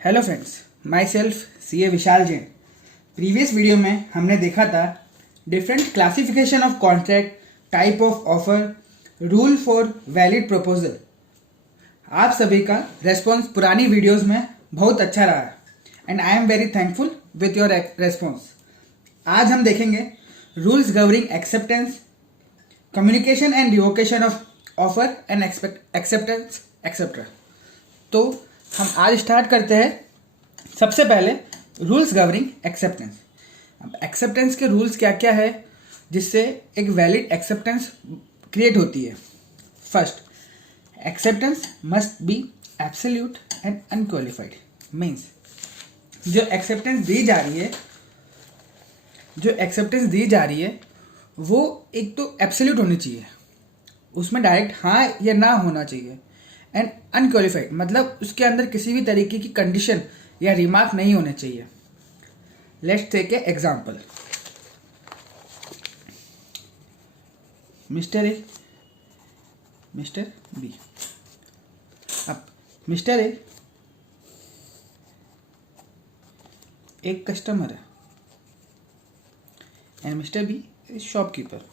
Hello friends, myself C A Vishal Jain. Previous video में हमने देखा था different classification of contract, type of offer, rule for valid proposal. आप सभी का रेस्पॉन्स पुरानी वीडियोस में बहुत अच्छा रहा है and I am very thankful with your response. आज हम देखेंगे rules governing acceptance, communication and revocation of offer and acceptance etcetera. तो हम आज स्टार्ट करते हैं। सबसे पहले रूल्स गवर्निंग एक्सेप्टेंस। अब एक्सेप्टेंस के रूल्स क्या क्या है जिससे एक वैलिड एक्सेप्टेंस क्रिएट होती है। First, acceptance must B absolute and unqualified. Means जो एक्सेप्टेंस दी जा रही है वो एक तो एब्सोल्यूट होनी चाहिए, उसमें डायरेक्ट हाँ या ना होना चाहिए। एंड अनक्वालिफाइड मतलब उसके अंदर किसी भी तरीके की कंडीशन या रिमार्क नहीं होने चाहिए। Let's take a example. Mister A, mister B. अब मिस्टर ए एक कस्टमर है and mister B is shopkeeper.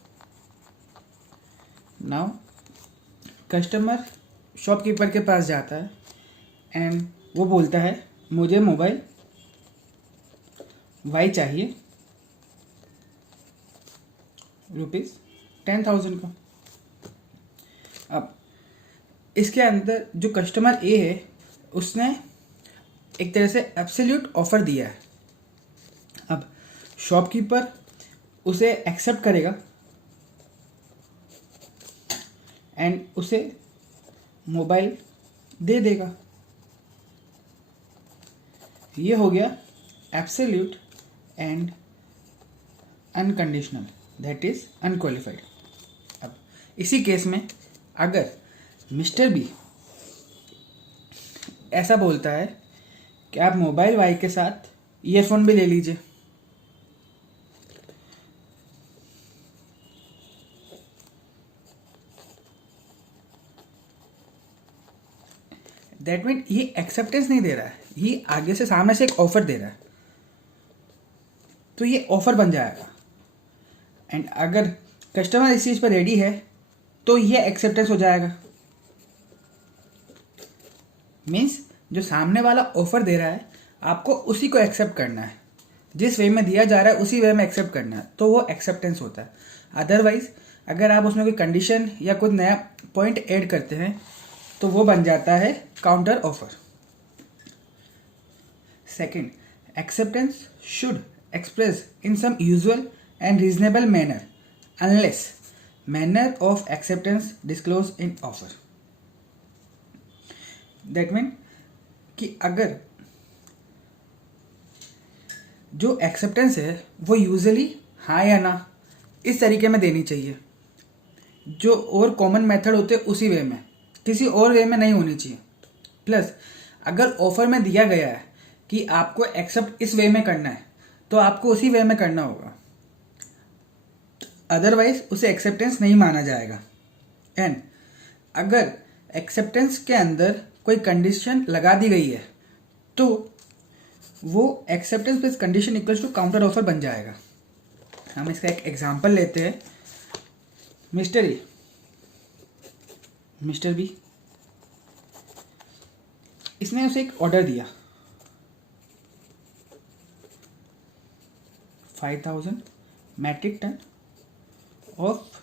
Now customer shopkeeper के पास जाता है एंड वो बोलता है मुझे मोबाइल वाई चाहिए ₹10,000 का। अब इसके अंदर जो कस्टमर ए है उसने एक तरह से एब्सोल्यूट ऑफर दिया है। अब शॉपकीपर उसे एक्सेप्ट करेगा एंड उसे मोबाइल दे देगा। ये हो गया absolute and unconditional, that is unqualified. अब इसी केस में अगर मिस्टर बी ऐसा बोलता है कि आप मोबाइल वाई के साथ ईयरफोन भी ले लीजिए, दैट मीन ये एक्सेप्टेंस नहीं दे रहा है, ये आगे से सामने से एक ऑफर दे रहा है, तो ये ऑफर बन जाएगा। एंड अगर कस्टमर इस चीज पर रेडी है तो ये एक्सेप्टेंस हो जाएगा। मीन्स जो सामने वाला ऑफर दे रहा है आपको उसी को एक्सेप्ट करना है, जिस वे में दिया जा रहा है उसी वे में एक्सेप्ट करना है, तो वो एक्सेप्टेंस होता है। अदरवाइज अगर आप उसमें कोई कंडीशन या कुछ नया पॉइंट ऐड करते हैं तो वो बन जाता है counter offer. Second, acceptance should express in some usual and reasonable manner unless manner of acceptance disclose in offer. That mean कि अगर जो एक्सेप्टेंस है वो यूजुअली हाँ या ना इस तरीके में देनी चाहिए, जो और कॉमन मेथड होते हैं उसी वे में, किसी और वे में नहीं होनी चाहिए। प्लस अगर ऑफर में दिया गया है कि आपको एक्सेप्ट इस वे में करना है तो आपको उसी वे में करना होगा, अदरवाइज उसे एक्सेप्टेंस नहीं माना जाएगा। एंड अगर एक्सेप्टेंस के अंदर कोई कंडीशन लगा दी गई है तो वो acceptance plus condition equals to counter offer बन जाएगा। हम इसका एक एग्जांपल लेते हैं। मिस्टर ए, मिस्टर बी, इसने उसे एक ऑर्डर दिया 5,000 मैट्रिक टन ऑफ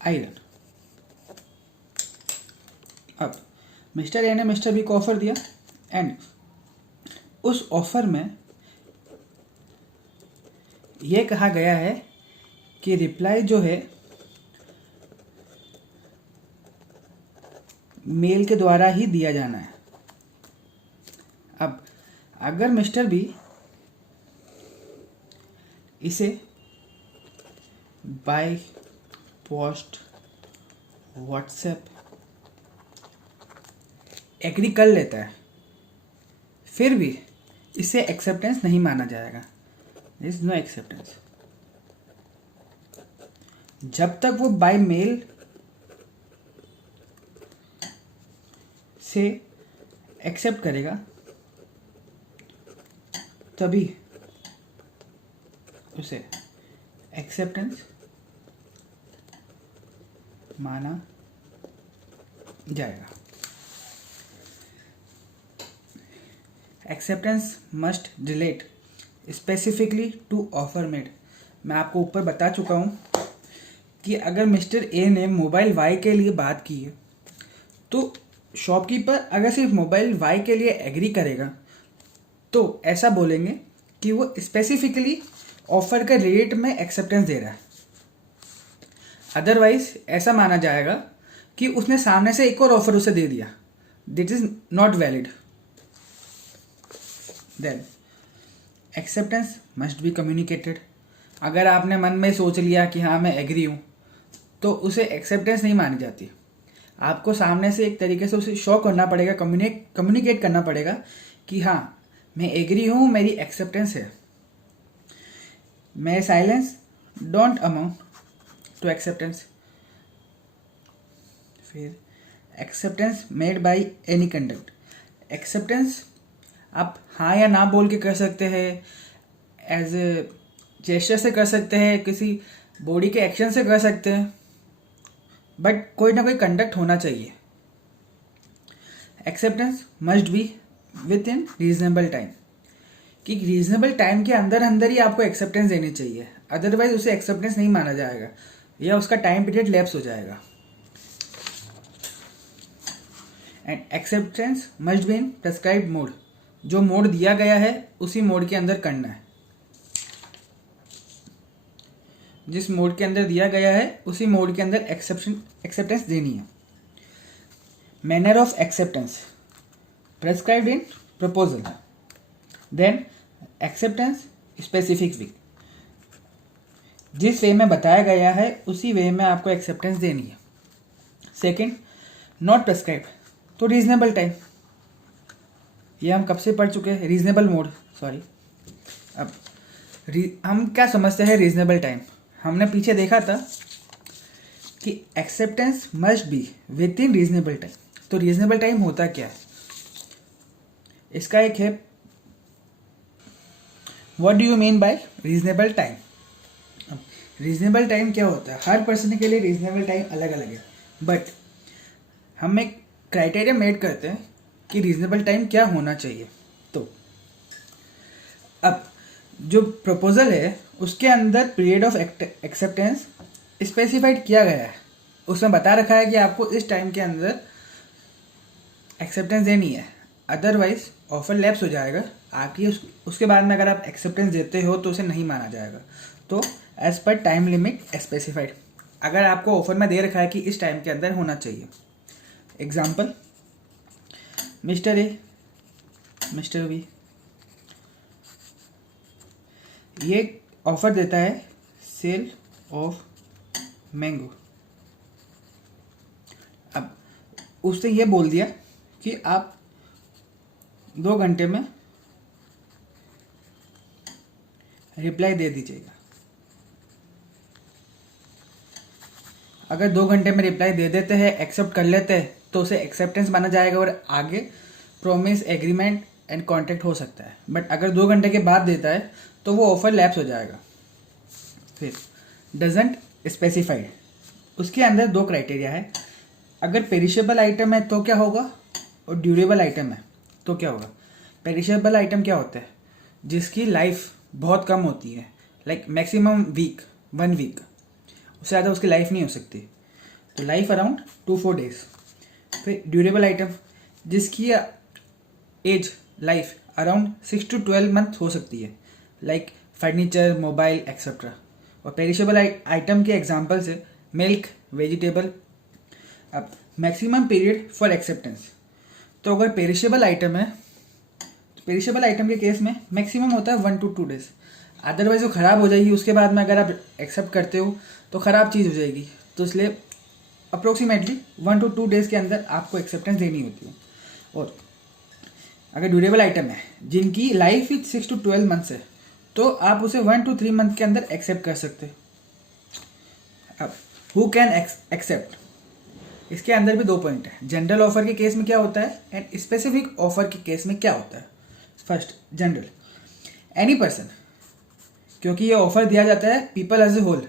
आयरन। अब मिस्टर ए ने मिस्टर बी को ऑफर दिया एंड उस ऑफर में यह कहा गया है कि रिप्लाई जो है मेल के द्वारा ही दिया जाना है। अब अगर मिस्टर बी इसे बाय पोस्ट व्हाट्सएप एग्री कर लेता है फिर भी इसे एक्सेप्टेंस नहीं माना जाएगा। देयर इज नो एक्सेप्टेंस जब तक वो बाय मेल से एक्सेप्ट करेगा तभी उसे एक्सेप्टेंस माना जाएगा। Acceptance must relate specifically to offer made. मैं आपको ऊपर बता चुका हूँ कि अगर मिस्टर ए ने मोबाइल वाई के लिए बात की है तो शॉपकीपर अगर सिर्फ मोबाइल वाई के लिए एग्री करेगा तो ऐसा बोलेंगे कि वो स्पेसिफिकली ऑफर का रेट में एक्सेप्टेंस दे रहा है। अदरवाइज ऐसा माना जाएगा कि उसने सामने से एक और ऑफर उसे दे दिया, that is not valid. Then acceptance must be communicated. अगर आपने मन में सोच लिया कि हाँ मैं एग्री हूँ तो उसे एक्सेप्टेंस नहीं मानी जाती। आपको सामने से एक तरीके से उसे शो करना पड़ेगा, कम्युनिकेट करना पड़ेगा कि हाँ मैं एग्री हूँ, मेरी एक्सेप्टेंस है। मेरे silence don't amount to acceptance. फिर acceptance made by any conduct. Acceptance आप हाँ या ना बोल के कर सकते हैं, एज ए जेस्चर से कर सकते हैं, किसी बॉडी के एक्शन से कर सकते हैं, बट कोई ना कोई कंडक्ट होना चाहिए। Acceptance must be with in reasonable time, कि रीजनेबल टाइम के अंदर अंदर ही आपको एक्सेप्टेंस देनी चाहिए, अदरवाइज उसे एक्सेप्टेंस नहीं माना जाएगा या उसका टाइम पीरियड लैप्स हो जाएगा। And acceptance must be in prescribed mode. जो मोड दिया गया है उसी मोड के अंदर करना है, जिस मोड के अंदर दिया गया है उसी मोड के अंदर एक्सेप्टेंस देनी है। Manner of acceptance prescribed in proposal. Then acceptance specific way, जिस वे में बताया गया है उसी वे में आपको एक्सेप्टेंस देनी है। सेकंड, नॉट प्रेस्क्राइब तो रीजनेबल टाइम, ये हम कब से पढ़ चुके हैं, रीजनेबल मोड सॉरी। अब हम क्या समझते हैं रीजनेबल टाइम, हमने पीछे देखा था कि acceptance must be with in reasonable time. तो रीजनेबल टाइम होता क्या है, इसका एक है what do you mean by reasonable time. Reasonable time क्या होता है, हर पर्सन के लिए रीजनेबल टाइम अलग अलग है, बट हम एक क्राइटेरिया मेड करते हैं कि रीजनेबल टाइम क्या होना चाहिए। तो अब जो प्रपोजल है उसके अंदर पीरियड ऑफ एक्सेप्टेंस स्पेसिफाइड किया गया है, उसमें बता रखा है कि आपको इस टाइम के अंदर एक्सेप्टेंस देनी है, अदरवाइज ऑफर लैप्स हो जाएगा। आपकी उसके बाद में अगर आप एक्सेप्टेंस देते हो तो उसे नहीं माना जाएगा। तो as per time limit specified, अगर आपको ऑफर में दे रखा है कि इस टाइम के अंदर होना चाहिए। Example, mister A, mister B, ये ऑफर देता है सेल ऑफ मैंगो। अब उसने ये बोल दिया कि आप 2 घंटे में रिप्लाई दे दीजिएगा। अगर 2 घंटे में रिप्लाई दे देते हैं, एक्सेप्ट कर लेते हैं, तो उसे एक्सेप्टेंस माना जाएगा और आगे प्रॉमिस, एग्रीमेंट एंड कॉन्ट्रैक्ट हो सकता है। बट अगर 2 घंटे के बाद देता है तो वो ऑफर लैप्स हो जाएगा। फिर डजंट स्पेसिफाइड, उसके अंदर 2 क्राइटेरिया है, अगर पेरिशेबल आइटम है तो क्या होगा और ड्यूरेबल आइटम है तो क्या होगा। पेरिशेबल आइटम क्या होता है, जिसकी लाइफ बहुत कम होती है, लाइक मैक्सिमम वीक, 1 वीक, उससे ज़्यादा उसकी लाइफ नहीं हो सकती, तो लाइफ अराउंड 2-4 डेज। फिर ड्यूरेबल आइटम जिसकी age life around 6 to 12 month हो सकती है, लाइक फर्नीचर, मोबाइल एक्सेट्रा। और पेरिशेबल आइटम के एग्जाम्पल्स है मिल्क, वेजिटेबल। अब मैक्सिमम पीरियड फॉर एक्सेप्टेंस, तो अगर पेरिशेबल आइटम है तो पेरिशेबल आइटम के केस में मैक्सिमम होता है 1 to 2 डेज, अदरवाइज वो ख़राब हो जाएगी। उसके बाद में अगर आप एक्सेप्ट करते हो तो ख़राब चीज़ हो जाएगी, तो इसलिए अप्रोक्सीमेटली 1 to 2 डेज़ के अंदर आपको एक्सेप्टेंस देनी होती है। और अगर ड्यूरेबल आइटम है जिनकी लाइफ ही 6 to 12 मंथ्स है, तो आप उसे 1 to 3 मंथ के अंदर एक्सेप्ट कर सकते हैं। अब हु कैन एक्सेप्ट, इसके अंदर भी दो पॉइंट है, जनरल ऑफर के केस में क्या होता है एंड स्पेसिफिक ऑफर के केस में क्या होता है। फर्स्ट जनरल, एनी पर्सन, क्योंकि ये ऑफर दिया जाता है पीपल एज ए होल,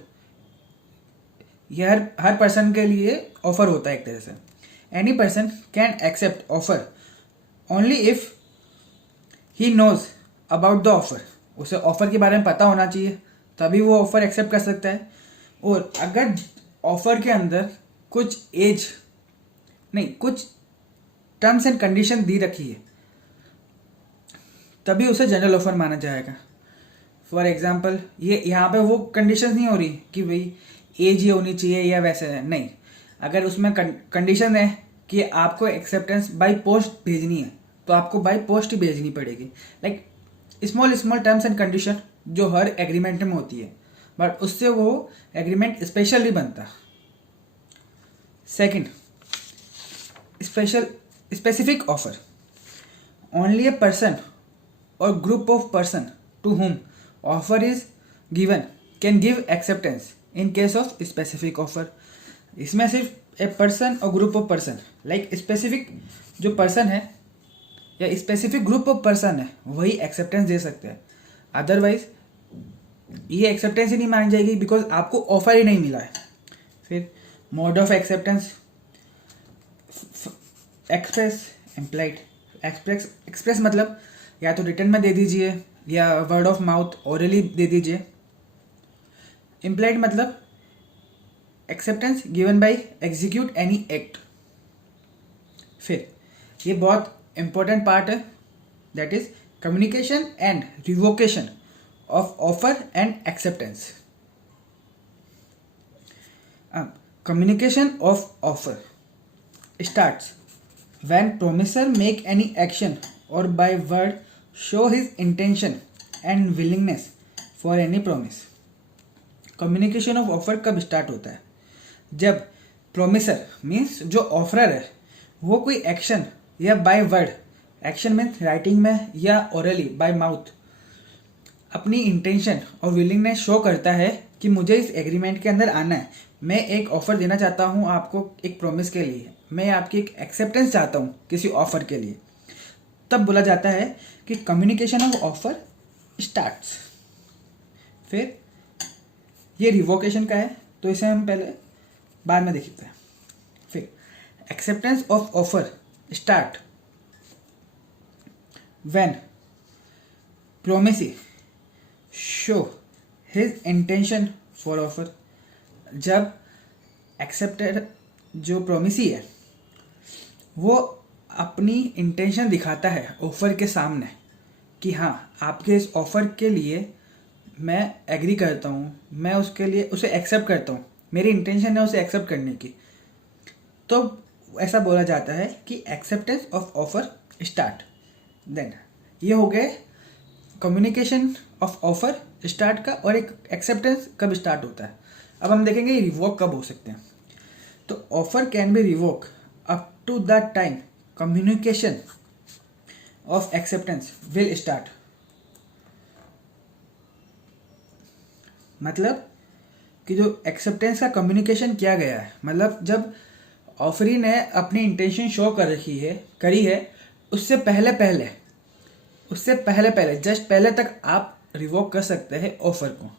ये हर पर्सन के लिए ऑफर होता है एक तरह से। Any person can accept offer only if he knows about the offer, उसे ऑफर के बारे में पता होना चाहिए तभी वो ऑफर एक्सेप्ट कर सकता है। और अगर ऑफर के अंदर कुछ कुछ टर्म्स एंड कंडीशन दी रखी है तभी उसे जनरल ऑफर माना जाएगा। फॉर एग्जाम्पल, ये यहाँ पे वो कंडीशन नहीं हो रही कि भाई एज ये होनी चाहिए या वैसे है, नहीं। अगर उसमें कंडीशन है कि आपको एक्सेप्टेंस बाय पोस्ट भेजनी है तो आपको बाय पोस्ट ही भेजनी पड़ेगी। Like small terms and condition जो हर एग्रीमेंट में होती है, बट उससे वो एग्रीमेंट स्पेशल नहीं बनता। Second, specific offer, only a person और group of person to whom offer is given can give acceptance in case of specific offer. इसमें सिर्फ ए पर्सन और group of person, like specific जो person है या specific group of person है वही acceptance दे सकते हैं। अदरवाइज ये एक्सेप्टेंस ही नहीं मानी जाएगी बिकॉज आपको ऑफर ही नहीं मिला है। फिर mode of acceptance, express, implied. Express मतलब या तो रिटर्न में दे दीजिए या वर्ड ऑफ माउथ ओरली दे दीजिए। इम्प्लाइड मतलब acceptance given by execute any act. फिर ये बहुत इंपॉर्टेंट पार्ट है, that is communication and revocation of offer and acceptance. Communication of offer starts when promiser make any action or by word show his intention and willingness for any promise. Communication of offer कब start होता है? जब promisor means जो offeror है वो कोई action या by word, action means writing में या ओरली बाय माउथ अपनी इंटेंशन और विलिंगनेस शो करता है कि मुझे इस एग्रीमेंट के अंदर आना है, मैं एक ऑफर देना चाहता हूँ आपको एक प्रॉमिस के लिए, मैं आपकी एक एक्सेप्टेंस चाहता हूँ किसी ऑफर के लिए, तब बोला जाता है कि कम्युनिकेशन ऑफ ऑफर स्टार्ट्स। फिर ये रिवोकेशन का है तो इसे हम पहले बाद में देखते हैं। फिर acceptance of offer start when promisee show his intention for offer. जब एक्सेप्टेड जो प्रोमिसी है वो अपनी इंटेंशन दिखाता है ऑफर के सामने कि हाँ आपके इस ऑफर के लिए मैं एग्री करता हूँ, मैं उसके लिए उसे एक्सेप्ट करता हूँ, मेरी इंटेंशन है उसे एक्सेप्ट करने की, तो ऐसा बोला जाता है कि acceptance of offer start. Then ये हो गए कम्युनिकेशन ऑफ ऑफर स्टार्ट का, और एक एक्सेप्टेंस कब स्टार्ट होता है। अब हम देखेंगे रिवोक कब हो सकते हैं। तो offer can be revoke up to the time communication of acceptance will start. मतलब कि जो एक्सेप्टेंस का कम्युनिकेशन किया गया है, मतलब जब ऑफरी ने अपनी इंटेंशन शो करी है उससे पहले जस्ट पहले तक आप रिवोक कर सकते हैं ऑफर को।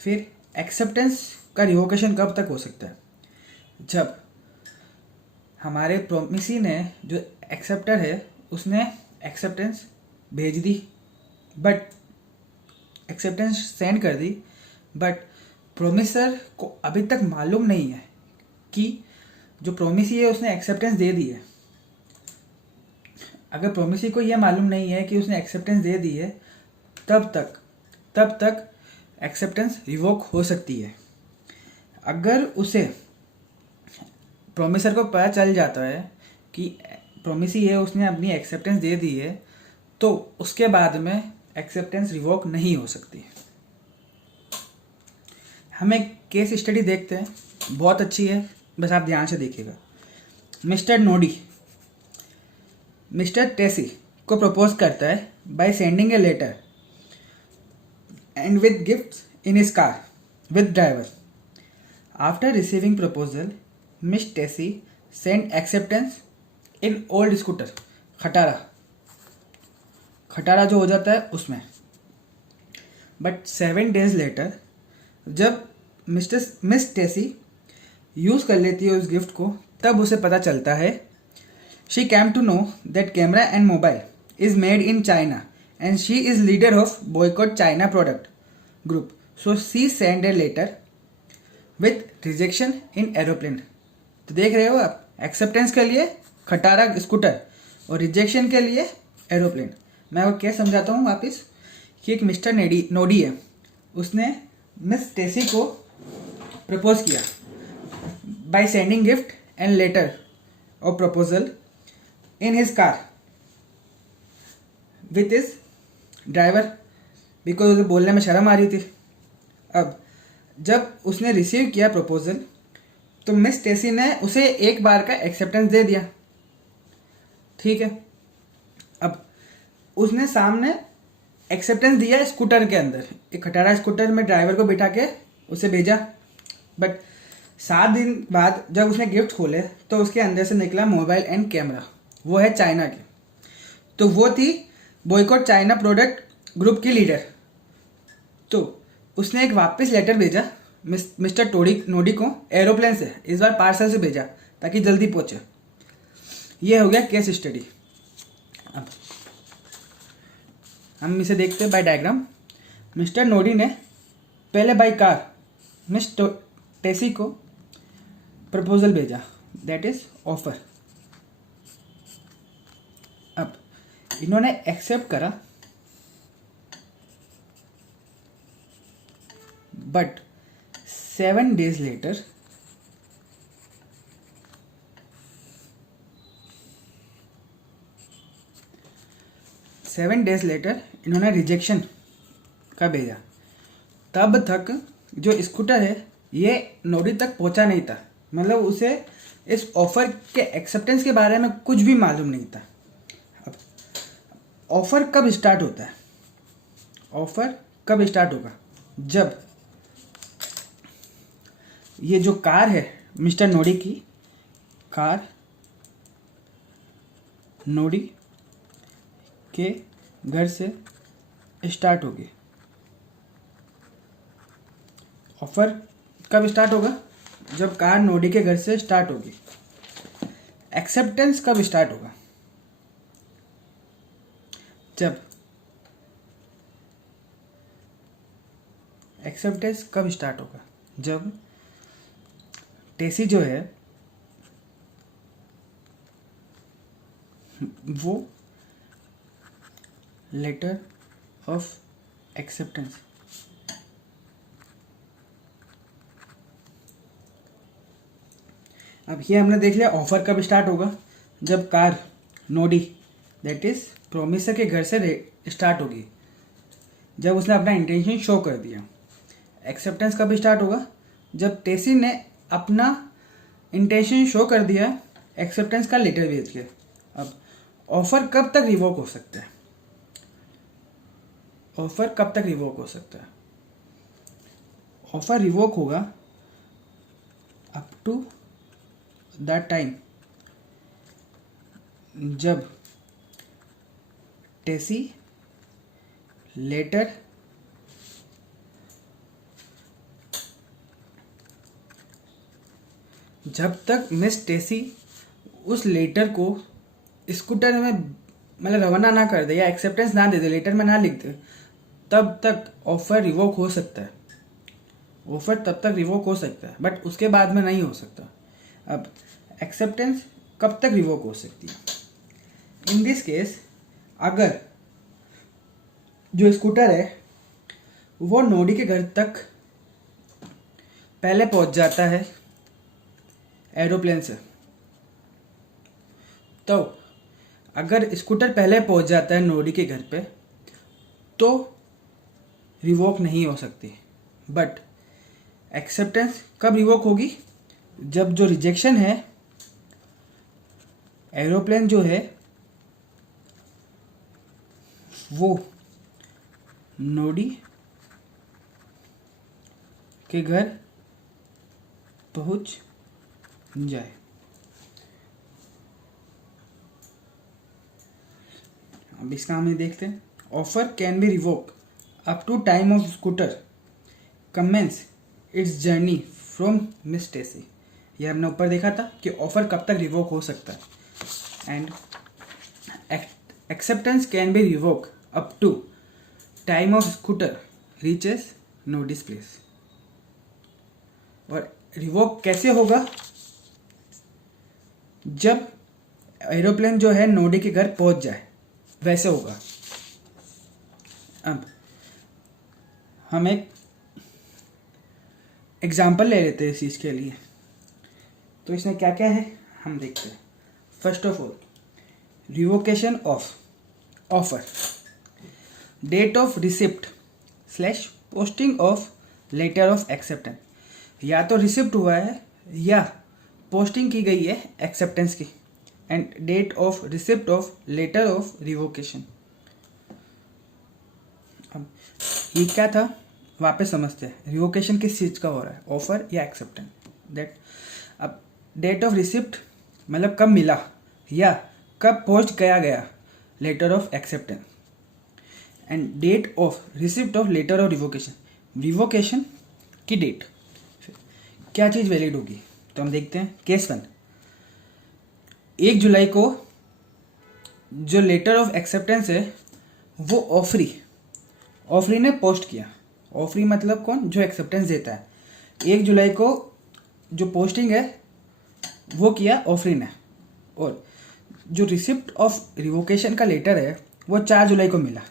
फिर एक्सेप्टेंस का रिवोकेशन कब तक हो सकता है? जब हमारे प्रोमिसी ने, जो एक्सेप्टर है, उसने एक्सेप्टेंस भेज दी, बट एक्सेप्टेंस सेंड कर दी, बट प्रोमिसर को अभी तक मालूम नहीं है कि जो प्रोमिसी है उसने एक्सेप्टेंस दे दी है। अगर प्रोमिसी को यह मालूम नहीं है कि उसने एक्सेप्टेंस दे दी है, तब तक एक्सेप्टेंस रिवोक हो सकती है। अगर उसे प्रोमिसर को पता चल जाता है कि प्रोमिसी है उसने अपनी एक्सेप्टेंस दे दी है, तो उसके बाद में एक्सेप्टेंस रिवोक नहीं हो सकती। हम एक केस स्टडी देखते हैं, बहुत अच्छी है, बस आप ध्यान से देखिएगा। मिस्टर नोडी मिस्टर टेसी को प्रपोज करता है by sending a letter and with gifts in his car with driver. After receiving proposal, miss Tessy send acceptance in old scooter, खटारा जो हो जाता है उसमें। बट 7 days लेटर जब मिस टेसी यूज़ कर लेती है उस गिफ्ट को, तब उसे पता चलता है she came to know that camera and mobile is made in China and she is leader of boycott China product group, so she send a letter with rejection in aeroplane. तो देख रहे हो आप, एक्सेप्टेंस के लिए खटारा scooter और rejection के लिए एरोप्लेन। मैं आपको क्या समझाता हूँ वापिस कि एक मिस्टर नोडी है, उसने मिस टेसी को प्रपोज किया by sending gift and letter और proposal in his car with his driver, because उसे बोलने में शर्म आ रही थी। अब जब उसने रिसीव किया प्रपोजल तो मिस टेसी ने उसे एक बार का एक्सेप्टेंस दे दिया, ठीक है। अब उसने सामने एक्सेप्टेंस दिया स्कूटर के अंदर, एक खटारा स्कूटर में ड्राइवर को बिठा के उसे भेजा। बट 7 दिन बाद जब उसने गिफ्ट खोले तो उसके अंदर से निकला मोबाइल एंड कैमरा, वो है चाइना की। तो वो थी बॉयकॉट चाइना प्रोडक्ट ग्रुप की लीडर। तो उसने एक वापस लेटर भेजा मिस्टर नोडी को एरोप्लेन से, इस बार पार्सल से भेजा ताकि जल्दी पहुंचे। ये हो गया केस स्टडी। अब हम इसे देखते हैं बाय डायग्राम। मिस्टर नोडी ने पहले बाय कार मिस टेसी को प्रपोजल भेजा, दैट इज ऑफर। अब इन्होंने एक्सेप्ट करा, बट 7 days लेटर इन्होंने रिजेक्शन का भेजा। तब तक जो स्कूटर है ये नोडी तक पहुंचा नहीं था, मतलब उसे इस ऑफर के एक्सेप्टेंस के बारे में कुछ भी मालूम नहीं था। अब ऑफर कब स्टार्ट होता है? ऑफर कब स्टार्ट होगा? जब ये जो कार है मिस्टर नोडी की, कार नोडी के घर से स्टार्ट होगी। ऑफर कब स्टार्ट होगा? जब कार नोडी के घर से स्टार्ट होगी। एक्सेप्टेंस कब स्टार्ट होगा? जब एक्सेप्टेंस कब स्टार्ट होगा? जब टेसी जो है वो लेटर ऑफ एक्सेप्टेंस अब ये हमने देख लिया ऑफर कब स्टार्ट होगा, जब कार नोडी दैट इज प्रोमिसर के घर से स्टार्ट होगी, जब उसने अपना इंटेंशन शो कर दिया। एक्सेप्टेंस कब स्टार्ट होगा? जब टेसी ने अपना इंटेंशन शो कर दिया एक्सेप्टेंस का लेटर भेज के। अब ऑफर कब तक रिवोक हो सकता है? ऑफर कब तक रिवोक हो सकता है? ऑफर रिवोक होगा अप टू दैट टाइम जब टेसी लेटर जब तक मिस टेसी उस लेटर को स्कूटर में मतलब रवाना ना कर दे या एक्सेप्टेंस ना दे दे, लेटर में ना लिख दे, तब तक ऑफर रिवोक हो सकता है। ऑफर तब तक रिवोक हो सकता है, बट उसके बाद में नहीं हो सकता। अब एक्सेप्टेंस कब तक रिवोक हो सकती है? इन दिस केस अगर जो स्कूटर है वो नोडी के घर तक पहले पहुंच जाता है एरोप्लेन से, तो अगर स्कूटर पहले पहुंच जाता है नोडी के घर पे तो रिवोक नहीं हो सकती। बट एक्सेप्टेंस कब रिवोक होगी? जब जो रिजेक्शन है एरोप्लेन जो है वो नोडी के घर पहुंच जाए। अब इसका हम देखते हैं। Offer can be revoke up to time of scooter commence its journey from miss Tessy. ये हमने ऊपर देखा था कि ऑफर कब तक रिवोक हो सकता है। And acceptance can be revoke up to time of scooter reaches notice place. और रिवोक कैसे होगा? जब एरोप्लेन जो है नोडी के घर पहुंच जाए, वैसे होगा। अब हम एक एग्जाम्पल ले लेते हैं इस चीज़ के लिए। तो इसमें क्या क्या है हम देखते हैं। First of all, revocation of offer, date of receipt slash posting of letter of acceptance. या तो रिसिप्ट हुआ है या पोस्टिंग की गई है एक्सेप्टेंस की। And date of receipt of letter of revocation. अब ये क्या था वापस समझते हैं। रिवोकेशन किस चीज़ का हो रहा है, ऑफर या एक्सेप्टेंस। दैट अब डेट ऑफ रिसिप्ट मतलब कब मिला या कब पोस्ट किया गया letter of acceptance. And date of receipt of letter of revocation, revocation की डेट। क्या चीज़ वैलिड होगी? तो हम देखते हैं केस 1। 1 जुलाई को जो लेटर ऑफ एक्सेप्टेंस है वो ऑफरी ने पोस्ट किया। ऑफरी मतलब कौन? जो एक्सेप्टेंस देता है। 1 जुलाई को जो पोस्टिंग है वो किया ऑफरी ने। और जो रिसिप्ट ऑफ रिवोकेशन का लेटर है वो 4 जुलाई को मिला।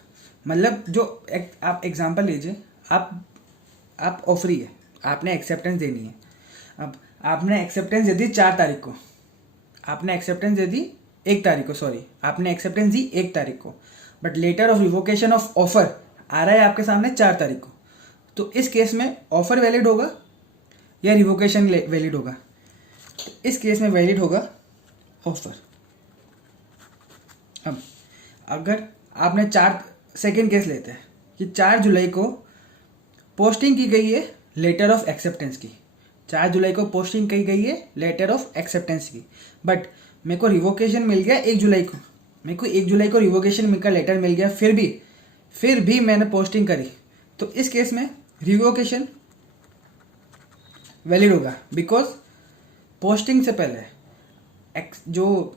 मतलब जो आप एग्जांपल लीजिए, आप ऑफरी है, आपने एक्सेप्टेंस देनी है। अब आपने एक्सेप्टेंस दे दी 4 तारीख को, आपने एक्सेप्टेंस दे दी 1 तारीख को, सॉरी आपने एक्सेप्टेंस दी 1 तारीख को, but letter of revocation of offer आ रहा है आपके सामने 4 तारीख को। तो इस केस में ऑफर वैलिड होगा या रिवोकेशन वैलिड होगा? तो इस केस में वैलिड होगा ऑफर। अब अगर आपने 2nd केस लेते हैं कि 4 जुलाई को पोस्टिंग की गई है लेटर ऑफ एक्सेप्टेंस की। 4 जुलाई को पोस्टिंग की गई है लेटर ऑफ एक्सेप्टेंस की, बट मेरे को रिवोकेशन मिल गया 1 जुलाई को। मेरे को 1 जुलाई को रिवोकेशन का लेटर मिल गया, फिर भी मैंने पोस्टिंग करी। तो इस केस में रिवोकेशन वैलिड होगा, बिकॉज पोस्टिंग से पहले जो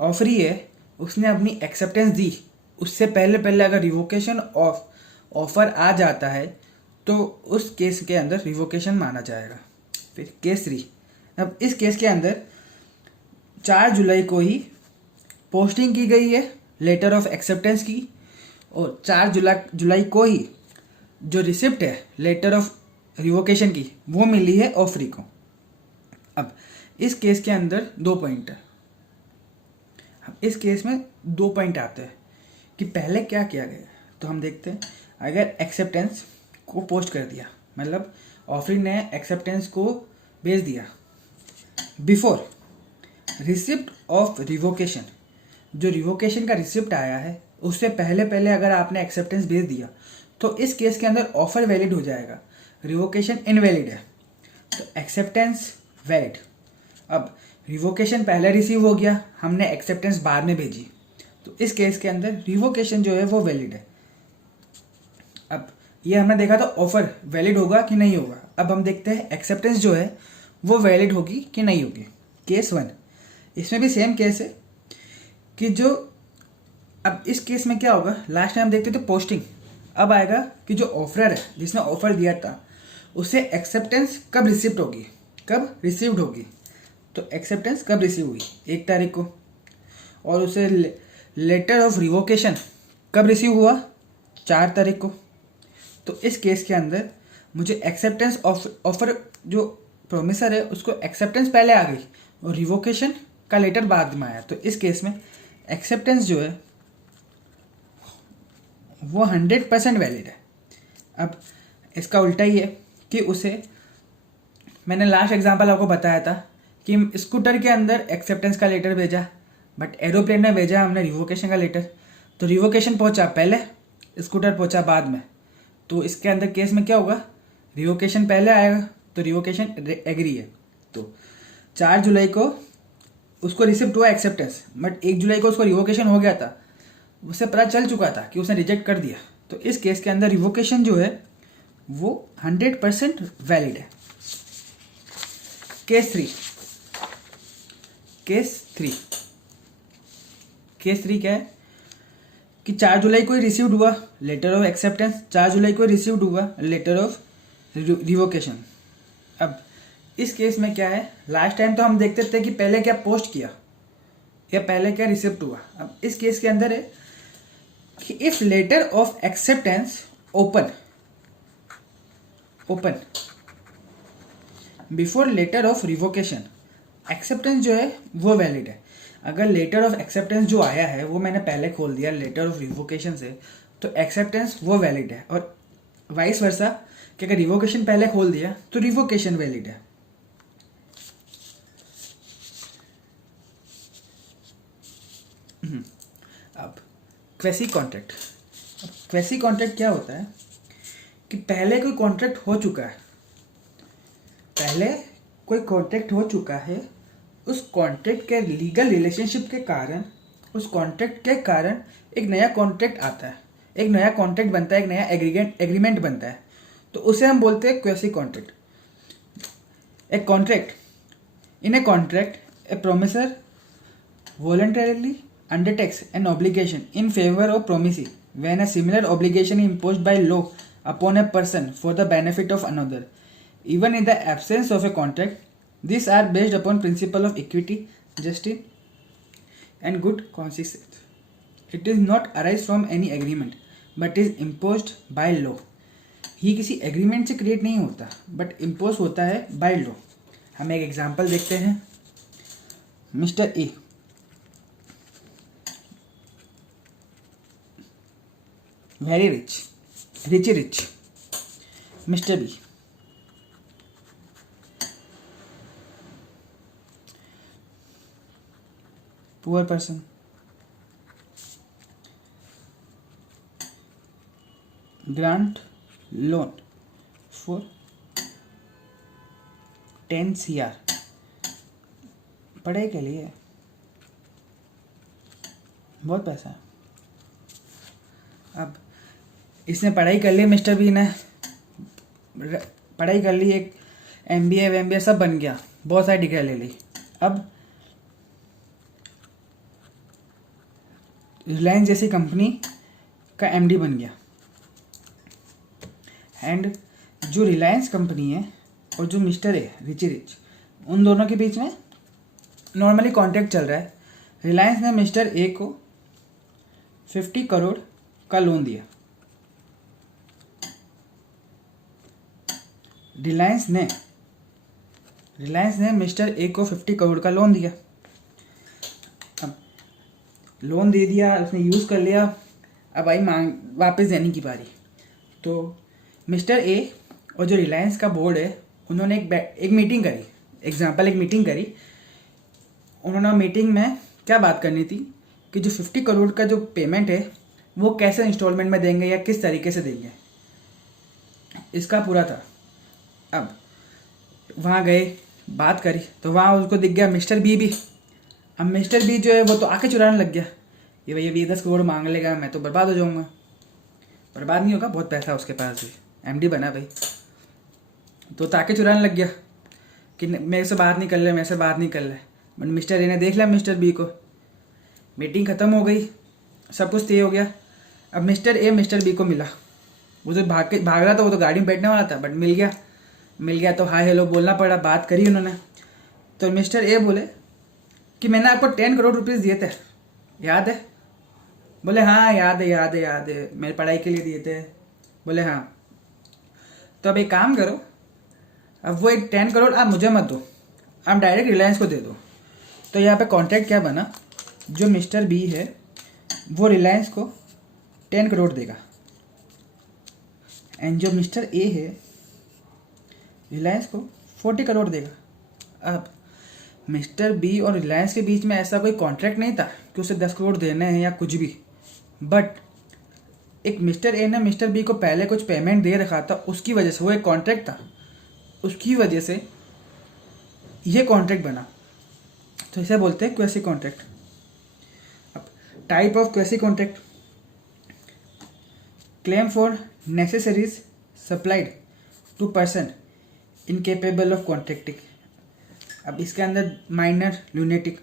ऑफरी है उसने अपनी एक्सेप्टेंस दी, उससे पहले अगर रिवोकेशन ऑफ ऑफर आ जाता है तो उस केस के अंदर रिवोकेशन माना जाएगा। फिर केस 3। अब इस केस के अंदर 4 जुलाई को ही पोस्टिंग की गई है लेटर ऑफ एक्सेप्टेंस की, और 4 जुलाई को ही जो रिसिप्ट है लेटर ऑफ रिवोकेशन की वो मिली है ऑफरी को। अब इस केस के अंदर 2 पॉइंट है। इस केस में 2 पॉइंट आते हैं कि पहले क्या किया गया। तो हम देखते हैं, अगर एक्सेप्टेंस को पोस्ट कर दिया, मतलब ऑफरी ने एक्सेप्टेंस को भेज दिया बिफोर रिसिप्ट ऑफ रिवोकेशन, जो रिवोकेशन का रिसिप्ट आया है उससे पहले अगर आपने एक्सेप्टेंस भेज दिया तो इस केस के अंदर ऑफर वैलिड हो जाएगा, रिवोकेशन इनवैलिड है। तो एक्सेप्टेंस वैलिड। अब रिवोकेशन पहले रिसीव हो गया, हमने एक्सेप्टेंस बाद में भेजी, तो इस केस के अंदर रिवोकेशन जो है वो वैलिड है। अब ये हमने देखा था ऑफर वैलिड होगा कि नहीं होगा। अब हम देखते हैं एक्सेप्टेंस जो है वो वैलिड होगी कि नहीं होगी। केस 1, इसमें भी सेम केस है कि जो, अब इस केस में क्या होगा, लास्ट टाइम देखते थे पोस्टिंग, अब आएगा कि जो ऑफरर है जिसने ऑफर दिया था उससे एक्सेप्टेंस कब रिसीव्ड होगी, कब रिसीव्ड होगी। तो एक्सेप्टेंस कब रिसीव हुई, 1 तारीख को, और उसे लेटर ऑफ रिवोकेशन कब रिसीव हुआ, 4 तारीख को। तो इस केस के अंदर मुझे एक्सेप्टेंस ऑफर जो प्रोमिसर है उसको एक्सेप्टेंस पहले आ गई और रिवोकेशन का लेटर बाद में आया। तो इस केस में एक्सेप्टेंस जो है वो 100% वैलिड है। अब इसका उल्टा ही है कि उसे, मैंने लास्ट एग्जांपल आपको बताया था कि स्कूटर के अंदर एक्सेप्टेंस का लेटर भेजा, बट एरोप्लेन में भेजा हमने रिवोकेशन का लेटर। तो रिवोकेशन पहुंचा पहले, स्कूटर पहुंचा बाद में। तो इसके अंदर केस में क्या होगा, रिवोकेशन पहले आएगा तो रिवोकेशन एग्री है। तो 4 जुलाई को उसको रिसिप्ट हुआ एक्सेप्टेंस, बट 1 जुलाई को उसको रिवोकेशन हो गया था, उसे पता चल चुका था कि उसने रिजेक्ट कर दिया। तो इस केस के अंदर रिवोकेशन जो है वो 100% वैलिड है। केस थ्री क्या है कि 4 जुलाई को ही रिसीव्ड हुआ लेटर ऑफ एक्सेप्टेंस, 4 जुलाई को रिसीव्ड हुआ लेटर ऑफ रिवोकेशन। अब इस केस में क्या है, लास्ट टाइम तो हम देखते थे कि पहले क्या पोस्ट किया या पहले क्या रिसिप्ट हुआ। अब इस केस के अंदर है कि if letter of acceptance open before letter of revocation, acceptance जो है वो वैलिड है। अगर लेटर ऑफ एक्सेप्टेंस जो आया है वो मैंने पहले खोल दिया लेटर ऑफ रिवोकेशन से, तो एक्सेप्टेंस वो वैलिड है। और वाइस वर्सा कि अगर रिवोकेशन पहले खोल दिया तो रिवोकेशन वैलिड है। अब क्वेसी कॉन्ट्रैक्ट क्या होता है कि पहले कोई कॉन्ट्रैक्ट हो चुका है, उस कॉन्ट्रैक्ट के लीगल रिलेशनशिप के कारण, उस कॉन्ट्रैक्ट के कारण एक नया कॉन्ट्रैक्ट आता है, एक नया कॉन्ट्रैक्ट बनता है, एक नया एग्रीमेंट बनता है, तो उसे हम बोलते हैं quasi contract. In a contract A promisor voluntarily undertakes an obligation in favor of promisee when a similar obligation is imposed by law upon a person for the benefit of another, even in the absence of a contract. These are based upon principle of equity, justice, and good conscience. It is not arise from any agreement, but is imposed by law. ही किसी agreement से create नहीं होता, but impose होता है by law. हम एक example देखते हैं। Mister A very rich, Mr. B poor person, grant loan for 10 CR पढ़ाई के लिए, बहुत पैसा है। अब इसने पढ़ाई कर ली, मिस्टर बी ने पढ़ाई कर ली, एक MBA सब बन गया, बहुत सारी डिग्री ले ली। अब रिलायंस जैसी कंपनी का MD बन गया। एंड जो रिलायंस कंपनी है और जो मिस्टर है रिच, उन दोनों के बीच में नॉर्मली कॉन्ट्रैक्ट चल रहा है। रिलायंस ने मिस्टर ए को 50 करोड़ का लोन दिया। रिलायंस ने मिस्टर ए को 50 करोड़ का लोन दिया। अब लोन दे दिया, उसने यूज़ कर लिया, अब आई मांग वापस देने की बारी। तो मिस्टर ए और जो रिलायंस का बोर्ड है उन्होंने एक मीटिंग करी, एक मीटिंग करी। उन्होंने मीटिंग में क्या बात करनी थी कि जो 50 करोड़ का जो पेमेंट है वो कैसे इंस्टॉलमेंट में देंगे या किस तरीके से देंगे, इसका पूरा था। अब वहाँ गए, बात करी, तो वहाँ उसको दिख गया मिस्टर बी भी। अब मिस्टर बी जो है वो तो आके चुराने लग गया, ये भैया 20-10 करोड़ मांग लेगा, मैं तो बर्बाद हो जाऊँगा। बर्बाद नहीं होगा, बहुत पैसा उसके पास भी, MD बना भाई। तो ताके चुराने लग गया कि मेरे से बात नहीं कर ले, बट मिस्टर ए ने देख लिया मिस्टर बी को। मीटिंग ख़त्म हो गई, सब कुछ तय हो गया। अब मिस्टर ए मिस्टर बी को मिला, वो जो भाग रहा था, वो तो गाड़ी में बैठने वाला था, बट मिल गया तो हाय हेलो बोलना पड़ा, बात करी उन्होंने। तो मिस्टर ए बोले कि मैंने आपको 10 करोड़ रुपीज़ दिए थे, याद है? बोले हाँ याद है, मेरी पढ़ाई के लिए दिए थे। बोले हाँ, तो अब एक काम करो, अब वो एक 10 करोड़ आप मुझे मत दो, आप डायरेक्ट रिलायंस को दे दो। तो यहाँ पे कॉन्ट्रैक्ट क्या बना, जो मिस्टर बी है वो रिलायंस को 10 करोड़ देगा, एंड जो मिस्टर ए है रिलायंस को 40 करोड़ देगा। अब मिस्टर बी और रिलायंस के बीच में ऐसा कोई कॉन्ट्रैक्ट नहीं था कि उसे 10 करोड़ देने हैं या कुछ भी, बट एक मिस्टर ए ने मिस्टर बी को पहले कुछ पेमेंट दे रखा था, उसकी वजह से, वो एक कॉन्ट्रैक्ट था, उसकी वजह से ये कॉन्ट्रैक्ट बना, तो इसे बोलते हैं क्वेसी कॉन्ट्रैक्ट। अब type of quasi contract, claim for necessaries supplied to person incapable of contracting. अब इसके अंदर माइनर, लूनेटिक,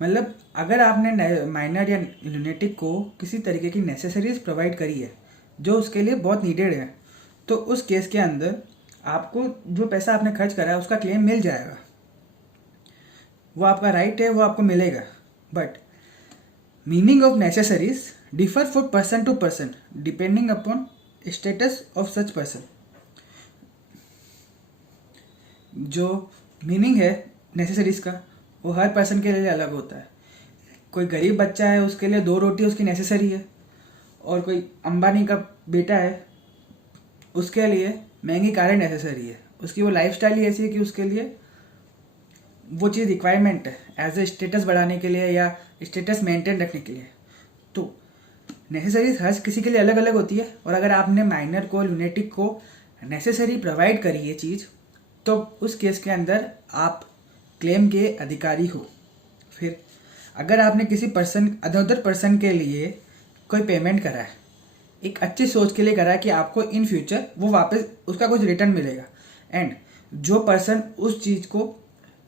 मतलब अगर आपने माइनर या लूनेटिक को किसी तरीके की नेसेसरीज प्रोवाइड करी है जो उसके लिए बहुत नीडेड है, तो उस केस के अंदर आपको जो पैसा आपने खर्च करा है उसका क्लेम मिल जाएगा। वो आपका राइट है, वो आपको मिलेगा। But meaning of necessaries differ for person to person depending upon status of such person. जो मीनिंग है नेसेसरीज का वो हर पर्सन के लिए अलग होता है। कोई गरीब बच्चा है उसके लिए 2 रोटी उसकी नेसेसरी है, और कोई अंबानी का बेटा है उसके लिए महंगी कारें नेसेसरी है। उसकी वो लाइफस्टाइल ही ऐसी है कि उसके लिए वो चीज़ रिक्वायरमेंट है एज ए स्टेटस बढ़ाने के लिए या स्टेटस मेंटेन रखने के लिए। तो नेसेसरीज हर किसी के लिए अलग अलग होती है, और अगर आपने माइनर को, लूनेटिक को नेसेसरी प्रोवाइड करी ये चीज़, तो उस केस के अंदर आप क्लेम के अधिकारी हो। फिर अगर आपने किसी पर्सन, अदर पर्सन के लिए कोई पेमेंट करा है, एक अच्छी सोच के लिए करा है कि आपको इन फ्यूचर वो वापस उसका कुछ रिटर्न मिलेगा, एंड जो पर्सन उस चीज़ को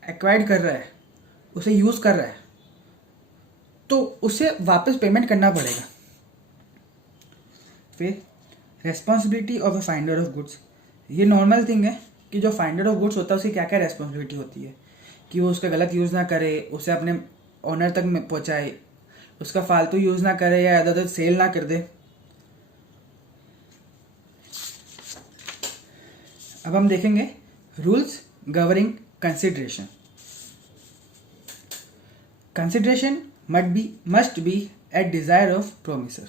एक्वायर्ड कर रहा है, उसे यूज़ कर रहा है, तो उसे वापस पेमेंट करना पड़ेगा। फिर responsibility of a finder of goods, ये नॉर्मल थिंग है कि जो फाइंडर ऑफ गुड्स होता है उसकी क्या क्या रेस्पॉन्सिबिलिटी होती है कि वो उसका गलत यूज़ ना करे, उसे अपने ऑनर तक में पहुँचाए, उसका फालतू यूज़ ना करे या इधर उधर सेल ना कर दे। अब हम देखेंगे rules governing consideration. Consideration must be at desire of promisor.